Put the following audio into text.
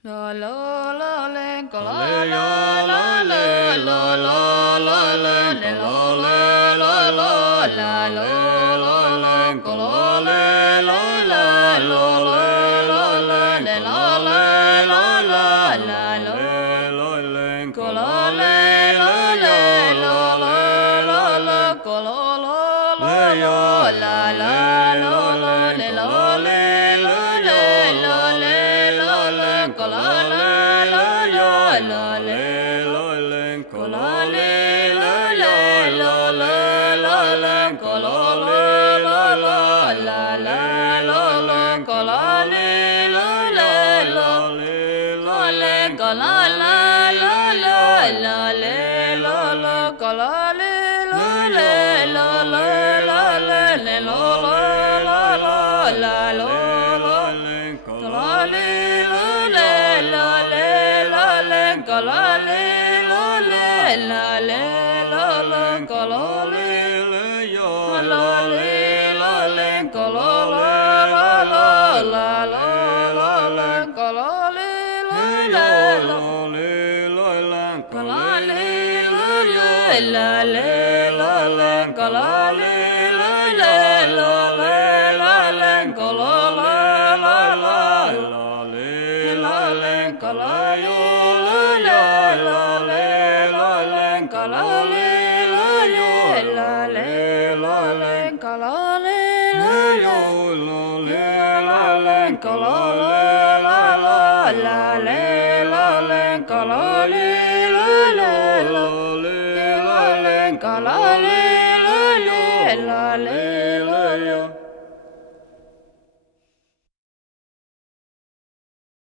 La la la le, la La la le ya la la la le la la la la la la le le ka la la la le la la la la ya la le la la le ka la la la le la la la la la la la le la la la le le ka la la la le la la la la la la la le la le ka la la le la le la ya la la la le la la le la la la le ya la la la le la la la le le ka la la le le la le ya le la la le le la la le le ka la la la le la le ya la la la le le la la le ka la la le le la le ya le la la le la la la la le ka la la la le la la la la la la le la la le la ka la la le le la le ya le la la le la la le le ka ka la la la le la le ya la la la le le la la le la ka la le la le ya le la la la le la la la le ka le la la la le la la la la la la le la la le ka ka la la le le la le ya le la la le le la la le le ka ka la la le le la la la le la la le la la la la le ka ka la la le le le ya la la le le la la le le ka ka la la la le la la la la la la la le la la le la ka la le he la yo le la la le la la ka ka la le le le la le ya le la la le le la la le la ka ka la la le le la le ya le la la le le la la le le ka ka la la la le la la la la la la le la la le le ka ka la le le yo la le ya le la la le le la la le le ka ka la la le le la le yo le la la le le la la le le ka la le la he le yo la le la la le le ka ka la la la le la la la la la la le le la la le le ka ka la la le